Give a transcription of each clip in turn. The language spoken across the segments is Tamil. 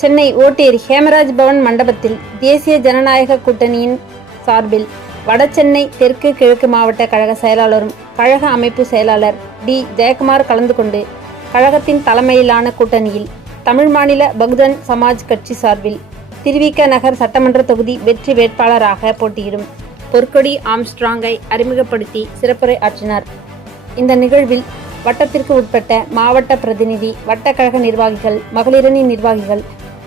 சென்னை ஓட்டேரி ஹேமராஜ் பவன் மண்டபத்தில் தேசிய ஜனநாயக கூட்டணியின் சார்பில் வடசென்னை தெற்கு கிழக்கு மாவட்ட கழக செயலாளரும் கழக அமைப்பு செயலாளர் டி ஜெயக்குமார் கலந்து கொண்டு கழகத்தின் தலைமையிலான கூட்டணியில் தமிழ் மாநில பகுஜன் சமாஜ் கட்சி சார்பில் திருவிக நகர் சட்டமன்ற தொகுதி வெற்றி வேட்பாளராக போட்டியிடும் பொற்கொடி ஆம்ஸ்ட்ராங்கை அறிமுகப்படுத்தி சிறப்புரை ஆற்றினார். இந்த நிகழ்வில் வட்டத்திற்கு உட்பட்ட மாவட்ட பிரதிநிதி, வட்டக்கழக நிர்வாகிகள், மகளிரணி நிர்வாகிகள்,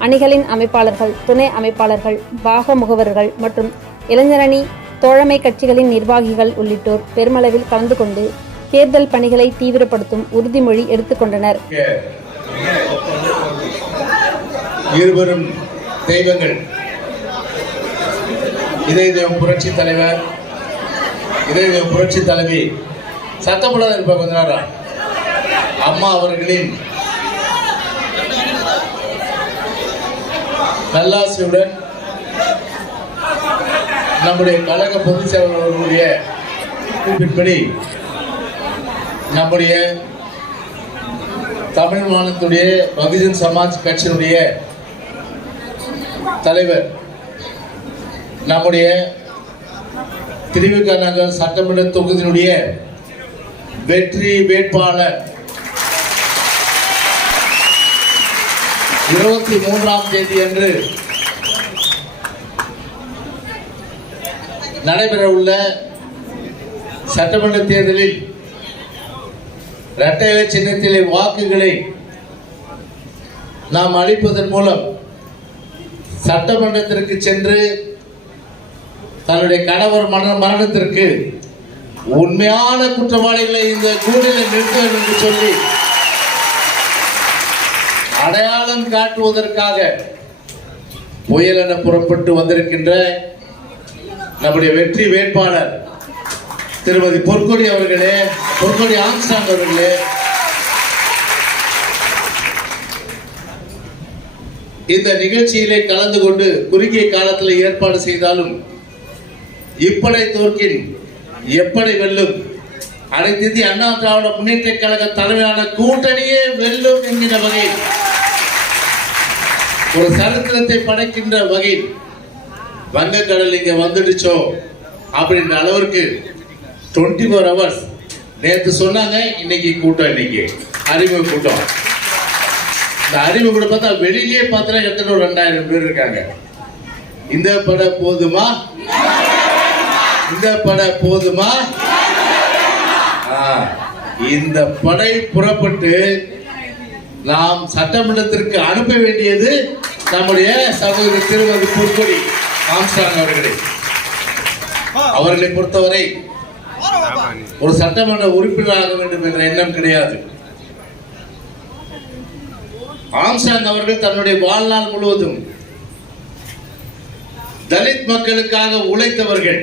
அணிகளின் அமைப்பாளர்கள், துணை அமைப்பாளர்கள், பாக முகவர்கள் மற்றும் இளைஞரணி தோழமை கட்சிகளின் நிர்வாகிகள் உள்ளிட்டோர் பெருமளவில் கலந்து கொண்டு தேர்தல் பணிகளை தீவிரப்படுத்தும் உறுதிமொழி எடுத்துக்கொண்டனர். இருவரும் தெய்வங்கள், இதயம் புரட்சி தலைவர், இதயம் புரட்சி தலைவி, சட்டமன்ற இருப்ப கொஞ்ச நேரம் அம்மா அவர்களின் நல்லாசியுடன் நம்முடைய கழக பொதுச் செயலாளர்களுடைய குறிப்பின்படி நம்முடைய தமிழ் மாநிலத்துடைய பகுஜன் சமாஜ் கட்சியினுடைய தலைவர், நம்முடைய திருவிக நகர் சட்டமன்ற தொகுதியினுடைய வெற்றி வேட்பாளர் 23ஆம் தேதி அன்று நடைபெற உள்ள சட்டமன்ற தேர்தலில் இரட்டை இலை சின்னத்திலே வாக்குகளை நாம் அளிப்பதன் மூலம் சட்டமன்றத்திற்கு சென்று தன்னுடைய கணவர் மரணத்திற்கு உண்மையான குற்றவாளிகளை இந்த கூட்டணியில் நிறுத்த வேண்டும் என்று சொல்லி அடையாளம் காட்டுவதற்காக புயலென புறப்பட்டு வந்திருக்கின்ற நம்முடைய வெற்றி வேட்பாளர் திருமதி பொற்கொடி அவர்களே, பொற்கொடி ஆம்ஸ்ட்ராங் அவர்களே, இந்த நிகழ்ச்சியிலே கலந்து கொண்டு குறுகிய காலத்தில் ஏற்பாடு செய்தாலும் இப்படை தோற்கின் எப்படை வெல்லும், அனைத்து இந்திய அண்ணா திராவிட முன்னேற்ற கழக தலைமையான கூட்டணியே வெல்லும் என்கிற வகையில் ஒரு சரித்திரத்தை படைக்கின்ற வகையில் வங்கக்கடல் இங்க வந்துடுச்சோ அப்படின்ற அளவிற்கு 24 hours நேற்று சொன்னாங்க. இன்னைக்கு கூட்டம், இன்னைக்கு அறிமுக கூட்டம். இந்த அறிமுக கூட பார்த்தா வெளியிலேயே பார்த்தா கிட்டத்தட்ட ஒரு 2000 பேர் இருக்காங்க. இந்த பட போதுமா? இந்த பட போதுமா? இந்த படை புறப்பட்டு நாம் சட்டமன்றத்திற்கு அனுப்ப வேண்டியது நம்முடைய சகோதரி திருமதி பொற்கொடி ஆம்ஸ்ட்ராங் அவர்களை பொறுத்தவரை ஒரு சட்டமன்ற உறுப்பினராக வேண்டும் என்ற எண்ணம் கிடையாது. ஆம்ஸ்ட்ராங் அவர்கள் தன்னுடைய வாழ்நாள் முழுவதும் தலித் மக்களுக்காக உழைத்தவர்கள்,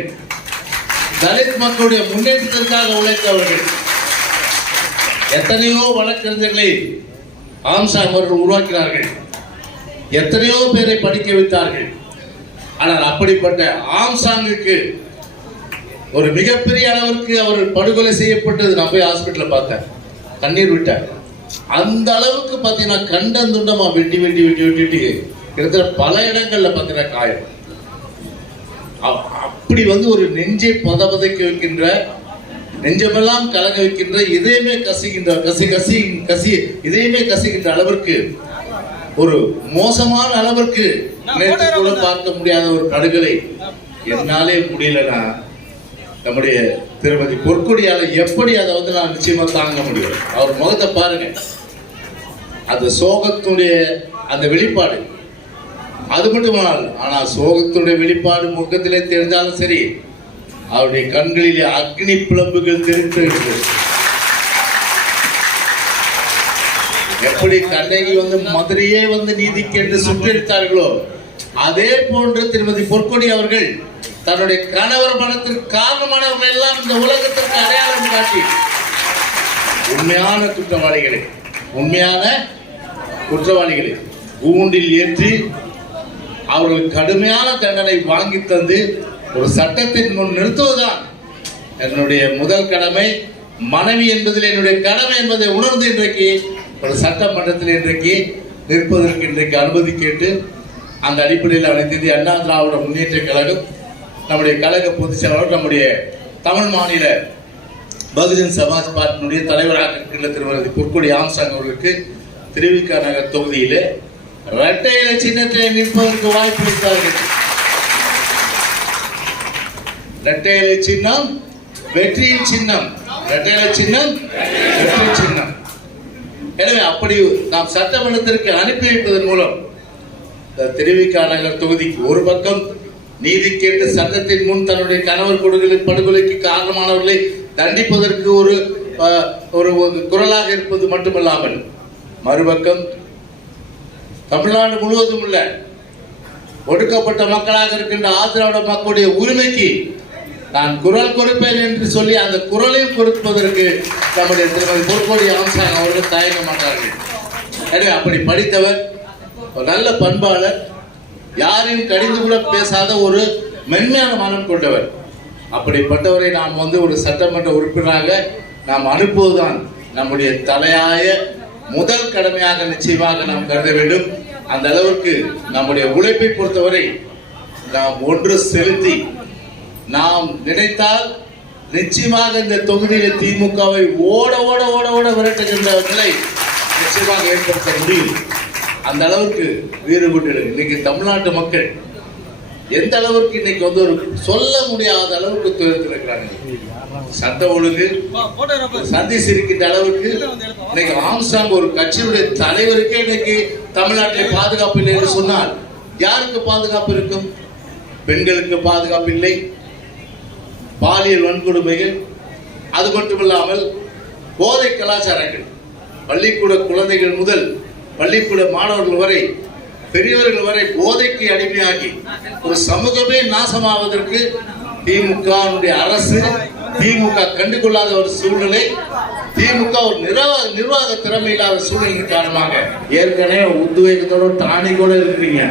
தலித் மக்களுடைய முன்னேற்றத்திற்காக உழைத்தவர்கள். எத்தனையோ வழக்கறிஞர்களை ஆம்ஸ்ட்ராங் அவர்கள் உருவாக்கினார்கள், எத்தனையோ பேரை படிக்க வைத்தார்கள். ஆனால் அப்படிப்பட்ட ஆம்ஸ்ட்ராங்குக்கு ஒரு மிகப்பெரிய அளவிற்கு அவர் படுகொலை செய்யப்பட்டது நான் போய் ஹாஸ்பிட்டலில் பார்த்தேன், கண்ணீர் விட்டார். அந்த அளவுக்கு பார்த்தீங்கன்னா கண்டந்துண்டமா வெட்டி வெட்டி வெட்டி வெட்டிட்டு கிட்டத்தட்ட பல இடங்கள்ல பார்த்தீங்கன்னா காயம். அப்படி ஒரு நெஞ்சை பதபதைக்க வைக்கின்ற, நெஞ்சமெல்லாம் கலங்க வைக்கின்ற, இதயமே கசிகின்ற கசி இதயமே கசிகின்ற அளவிற்கு ஒரு மோசமான அளவிற்கு நேற்று கூட பார்க்க முடியாத ஒரு படுகொலை என்னாலே முடியலன்னா நம்முடைய திருமதி பொற்கொடியால எப்படி அதை நான் நிச்சயமா தாங்க முடியும். அவர் முகத்தை பாருங்க, அந்த சோகத்துடைய அந்த வெளிப்பாடு அது மட்டுமானால், ஆனா சோகத்துடைய வெளிப்பாடு முகத்திலே தெரிஞ்சாலும் சரி, அவருடைய கண்களிலே அக்னி பிளம்புகள் தெரிந்து எப்படி கண்ணகி மதுரையே நீதிக்கு என்று சுற்றெடுத்தார்களோ அதே போன்று திருமதி பொற்கொடி அவர்கள் தன்னுடைய கணவர் மரணத்திற்கு காரணமானவர்கள் எல்லாம் இந்த உலகத்திற்கு அடையாளம் காட்டி உண்மையான குற்றவாளிகளை கூண்டில் ஏற்றி அவர்கள் கடுமையான தண்டனை வாங்கி தந்து ஒரு சட்டத்தின் முன் நிறுத்துவதுதான் என்னுடைய முதல் கடமை. மனைவி என்பதில் என்னுடைய கடமை என்பதை உணர்ந்து இன்றைக்கு ஒரு சட்டமன்றத்தில் இன்றைக்கு நிற்பதற்கு இன்றைக்கு அனுமதி கேட்டு அந்த அடிப்படையில் அனைத்து இந்திய அண்ணா திராவிட முன்னேற்ற கழகம் நம்முடைய கழக பொதுச் செயலாளர் நம்முடைய தமிழ் மாநில பகுஜன் சமாஜ் பார்ட்டியினுடைய தலைவராக இருக்கின்ற திருமதி பொற்கொடி ஆம்சாங் அவர்களுக்கு திருவிக நகர் தொகுதியிலே இரட்டை இலை சின்னத்திலே நிற்பதற்கு வாய்ப்பு அளித்தார்கள். இரட்டை இலை சின்னம் வெற்றியின் சின்னம், இரட்டை இலை சின்னம் வெற்றி சின்னம். எனவே அப்படி நாம் சட்டமன்றத்திற்கு அனுப்பி வைப்பதன் மூலம் திருவிக நகர் தொகுதிக்கு ஒரு பக்கம் நீதி கேட்டு சட்டத்தின் முன் தன்னுடைய கணவர் படுகொலைக்கு காரணமானவர்களை தண்டிப்பதற்கு ஒரு குரலாக இருப்பது மட்டுமல்லாமல், மறுபக்கம் தமிழ்நாடு முழுவதும் உள்ள ஒடுக்கப்பட்ட மக்களாக இருக்கின்ற ஆதிராவிட மக்களுடைய உரிமைக்கு நான் குரல் கொடுப்பேன் என்று சொல்லி அந்த குரலையும் கொடுப்பதற்கு நம்முடைய திருமதி பொற்கொடி ஆம்சாங் அவர்கள் தயங்க மாட்டார்கள். எனவே அப்படி படித்தவர், ஒரு நல்ல பண்பாளர், யாரையும் கடிந்து கூட பேசாத ஒரு மென்மையான மனம் கொண்டவர். அப்படிப்பட்டவரை நாம் ஒரு சட்டமன்ற உறுப்பினராக நாம் அனுப்புவதுதான் நம்முடைய தலையாய முதல் கடமையாக நிச்சயமாக நாம் கருத வேண்டும். அந்த அளவுக்கு நம்முடைய உழைப்பை பொறுத்தவரை நாம் ஒன்று செலுத்தி நாம் நினைத்தால் நிச்சயமாக இந்த தொகுதியில் திமுகவை ஓட ஓட ஓட ஓட விரட்டுகின்ற நிலை நிச்சயமாக ஏற்படுத்த முடியும். அந்த அளவுக்கு வீறுபட்டு இன்னைக்கு தமிழ்நாட்டு மக்கள் எந்த அளவுக்கு இன்னைக்கு ஒரு சொல்ல முடியாத அளவுக்கு துயரத்திருக்கிறாங்க. சட்ட ஒழுங்கு சந்தி சிரிக்கின்ற அளவுக்கு இன்னைக்கு ஆம்சாங் ஒரு கட்சியுடைய தலைவருக்கே இன்னைக்கு தமிழ்நாட்டில் பாதுகாப்பு இல்லை என்று சொன்னால் யாருக்கு பாதுகாப்பு இருக்கும்? பெண்களுக்கு பாதுகாப்பு இல்லை, பாலியல் வன்கொடுமைகள், அது மட்டுமில்லாமல் போதை கலாச்சாரங்கள், பள்ளிக்கூட குழந்தைகள் முதல் பள்ளிக்கூட மாணவர்கள் வரை பெரியவர்கள் வரை போதைக்கு அடிமையாகி ஒரு சமூகமே நாசமாவதற்கு திமுக அரசு, திமுக கண்டுகொள்ளாத ஒரு சூழ்நிலை, திமுக ஒரு நிர்வாக திறமை இல்லாத சூழ்நிலை காரணமாக ஏற்கனவே உத்வேகத்தோட தானி கூட இருக்கிறீங்க.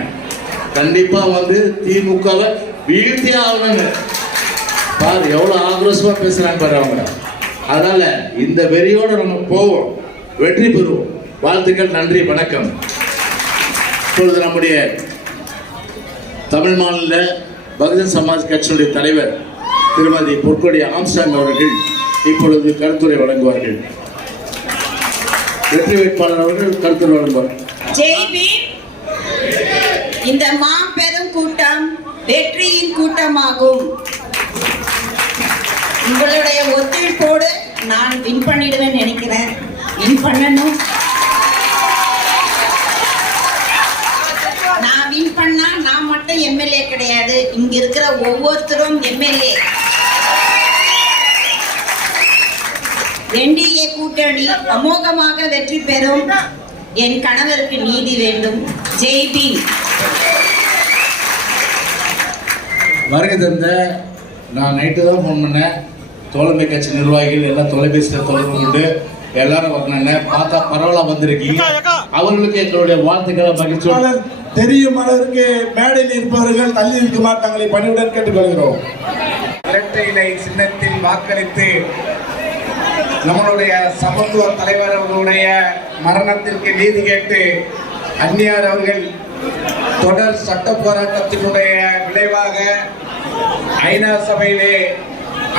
கண்டிப்பா திமுகவை வீழ்த்தி ஆகணும். பாரு எவ்வளவு ஆக்ரோஷமா பேசுறாங்க பாரு அவங்க. அதனால இந்த வெறியோட நம்ம போவோம், வெற்றி பெறுவோம். வாழ்த்துக்கள், நன்றி, வணக்கம். இப்பொழுது நம்முடைய தமிழ் மாநில பகுஜன் சமாஜ் கட்சியுடைய தலைவர் திருமதி பொற்கொடி ஆம்சாங் அவர்கள் இப்பொழுது கருத்துரை வழங்குவார்கள். வெற்றி வேட்பாளர் அவர்கள் கருத்துரை வழங்குவார். இந்த மாபெரும் கூட்டம் வெற்றியின் கூட்டமாகும். உங்களுடைய ஒத்துழைப்போடு நான் வின் பண்ணிடுவேன் நினைக்கிறேன். வின் பண்ணணும். நான் வின் பண்ணா நான் மட்டும் எம்எல்ஏ கிடையாது, இங்க இருக்கிற ஒவ்வொருத்தரும் எம்எல்ஏ. என்டிஏ கூட்டணி அமோகமாக வெற்றி பெறும். என் கணவருக்கு நீதி வேண்டும். ஜெய் பீம். வருகை தந்த நான் நைட்டு தான் ஃபோன் பண்ணேன். தோழமை கட்சி நிர்வாகிகள் எல்லாம் தொலைபேசியில் தொடர்பு கொண்டு எல்லாரும் வந்தாங்க. பார்த்தா பரவலா வந்திருக்கீங்க. அவர்களுக்கு எங்களுடைய வாழ்த்துக்களை மகிழ்ச்சி தெரியும் அளவிற்கு மேடையில் இருப்பவர்கள் தள்ளி இருக்க மாட்டாங்களை பணிவுடன் கேட்டுக்கொள்கிறோம். இரட்டை இலை சின்னத்தில் வாக்களித்து நம்மளுடைய சமத்துவ தலைவர் அவர்களுடைய மரணத்திற்கு நீதி கேட்டு அந்நியார் அவர்கள் தொடர் சட்ட போராட்டத்தினுடைய விளைவாக ஐநா சபையிலே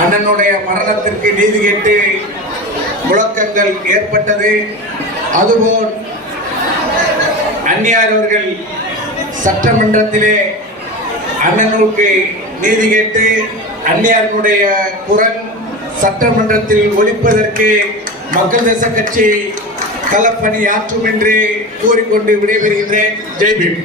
அண்ணனுடைய மரணத்திற்கு நீதி கேட்டு முழக்கங்கள் ஏற்பட்டது. அதுபோல் அந்நியார் அவர்கள் சட்டமன்றத்திலே அண்ணனுக்கு நீதி கேட்டு அந்நியாருடைய குரல் சட்டமன்றத்தில் ஒலிப்பதற்கு மக்கள் தேச கட்சி களப்பணி ஆற்றும் என்று கூறிக்கொண்டு விடைபெறுகின்றேன். ஜெய் பீம்.